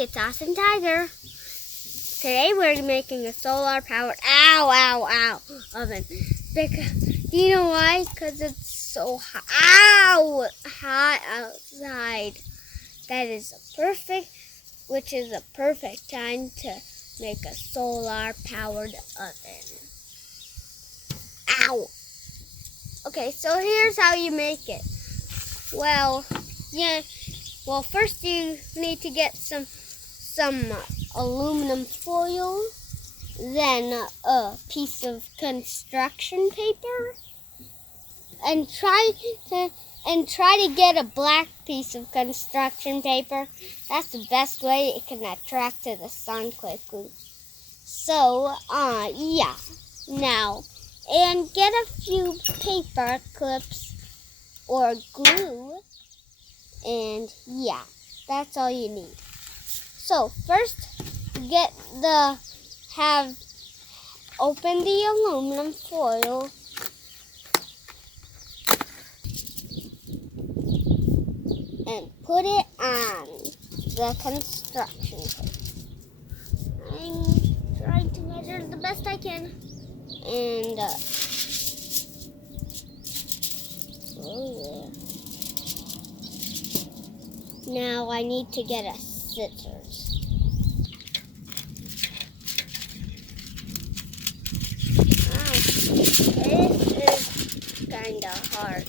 everybody, it's Austin Tiger. Today we're making a solar-powered oven. Because, you know why? Because it's so hot outside. That is which is a perfect time to make a solar-powered oven. Ow! Okay, so here's how you make it. Well, first you need to get some aluminum foil, then a piece of construction paper, and try to get a black piece of construction paper. That's the best way it can attract to the sun quickly. So, yeah. Now, and get a few paper clips or glue. And yeah, that's all you need. So first, open the aluminum foil and put it on the construction paper. I'm trying to measure the best I can. And now I need to get a scissors. This is kind of hard.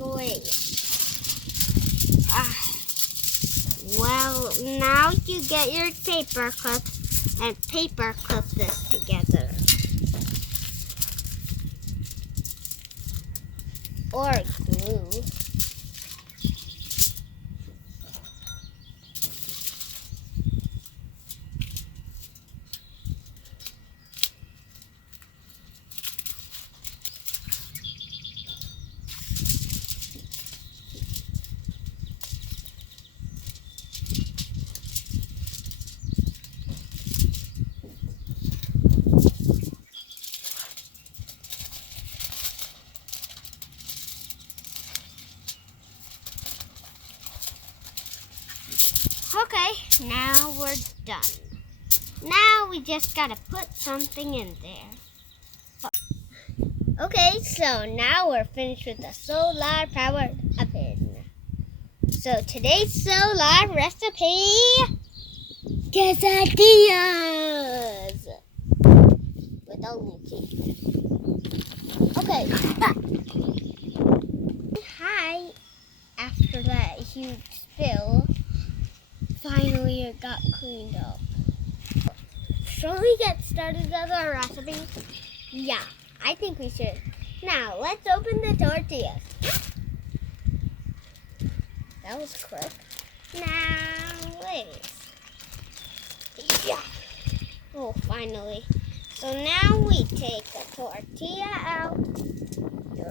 Away. Well, now you get your paper clips and paper clip this together. Or glue. Okay, now we're done. Now we just gotta put something in there. Okay, so now we're finished with the solar-powered oven. So today's solar recipe, quesadillas with only cheese. Okay. Hi. After that huge spill, finally it got cleaned up. Shall we get started with our recipe? Yeah, I think we should. Now, let's open the tortillas. That was quick. Now, wait. Yeah. Oh, finally. So now we take the tortilla out,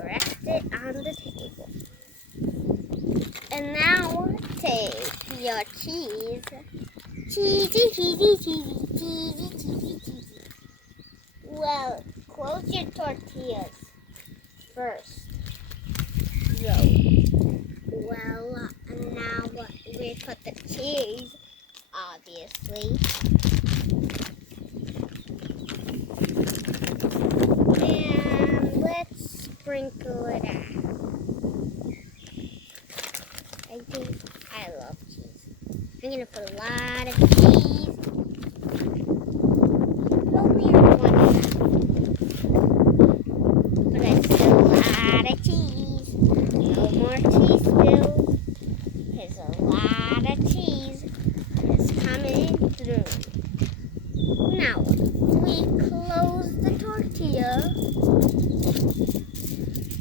rest it on the table. And now take your cheese. Cheesy. Well, close your tortillas first. Well, now we put the cheese, obviously. And let's sprinkle it out. I love cheese. I'm going to put a lot of cheese. Only one. But it's still a lot of cheese. No more cheese spills. There's a lot of cheese that's coming through. Now, we close the tortilla.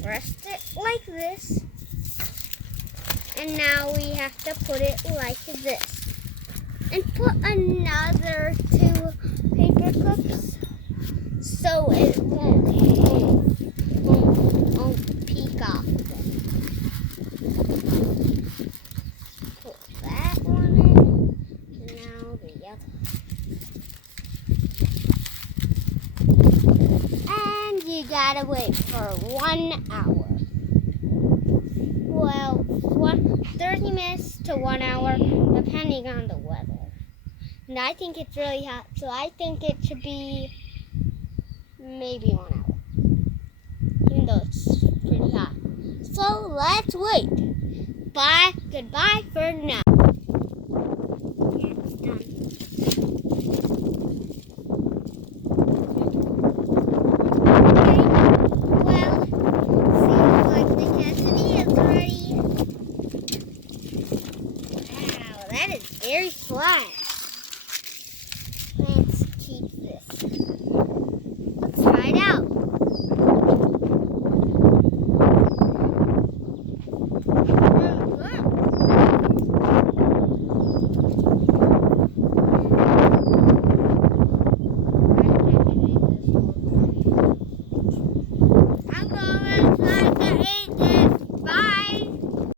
Rest it like this. And now we have to put it like this. And put another 2 paper clips so it won't peek off. gotta wait for 1 hour. Well, 30 minutes to 1 hour, depending on the weather. And I think it's really hot, so I think it should be maybe 1 hour. Even though it's pretty hot. So let's wait. Bye. Goodbye for now. It's done. That is very flat.